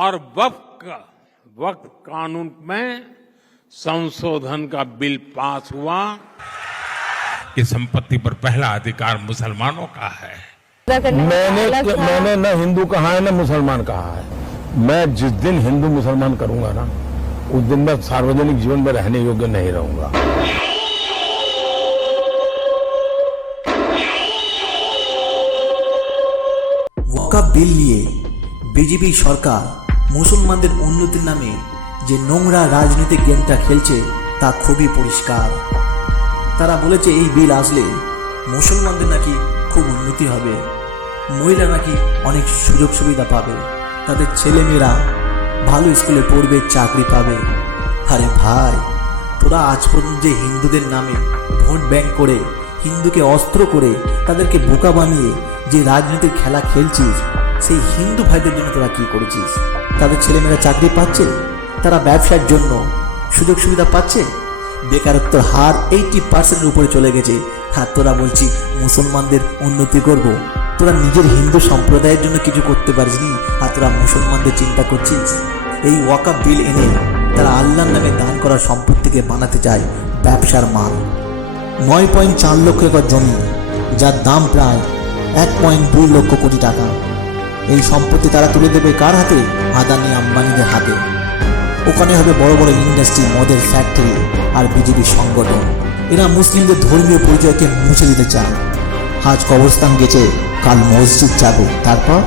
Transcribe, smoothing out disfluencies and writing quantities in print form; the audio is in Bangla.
और वक्त कानून में संशोधन का बिल पास हुआ कि संपत्ति पर पहला अधिकार मुसलमानों का है। मैंने न हिंदू कहा है न मुसलमान कहा है। मैं जिस दिन हिंदू मुसलमान करूंगा ना, उस दिन मैं सार्वजनिक जीवन में रहने योग्य नहीं रहूंगा। ওয়াকাফ বিল নিয়ে বিজেপি সরকার মুসলমানদের উন্নতির নামে যে নোংরা রাজনৈতিক গেমটা খেলছে তা খুবই পরিষ্কার। তারা বলেছে এই বিল আসলে মুসলমানদের নাকি খুব উন্নতি হবে, মহিলা নাকি অনেক সুযোগ সুবিধা পাবে, তাদের ছেলেমেয়েরা ভালো স্কুলে পড়বে, চাকরি পাবে। আরে ভাই, তোরা আজ পর্যন্ত যে হিন্দুদের নামে ভোট ব্যাংক করে, হিন্দুকে অস্ত্র করে, তাদেরকে বোকা বানিয়ে যে রাজনীতির খেলা খেলছিস, সেই হিন্দু ভাইদের জন্য তোরা কি করেছিস? তাদের ছেলেমেয়েরা চাকরি পাচ্ছে, তারা ব্যবসার জন্য সুযোগ সুবিধা পাচ্ছে, বেকারত্বের হার 80% উপরে চলে গেছে। আর তোরা বলছি মুসলমানদের উন্নতি করব। তোরা নিজের হিন্দু সম্প্রদায়ের জন্য কিছু করতে পারিসনি, আর তোরা মুসলমানদের চিন্তা করছিস। এই ওয়াকাফ বিল এনে তারা আল্লাহর নামে দান করা সম্পত্তিকে বানাতে চায় ব্যবসার মাল। 9.4 লক্ষ একর জমি, যার দাম প্রায় 1.2 লক্ষ কোটি টাকা। এই সম্পত্তি তারা তুলে দেবে কার হাতে? আদানি আম্বানিদের হাতে। ওখানে হবে বড় বড় ইন্ডাস্ট্রি, মদের ফ্যাক্টরি আর বিজেপি সংগঠন। এরা মুসলিমদের ধর্মীয় পরিচয়কে মুছে দিতে চায়। আজ কবরস্থান গেছে, কাল মসজিদ যাবে, তারপর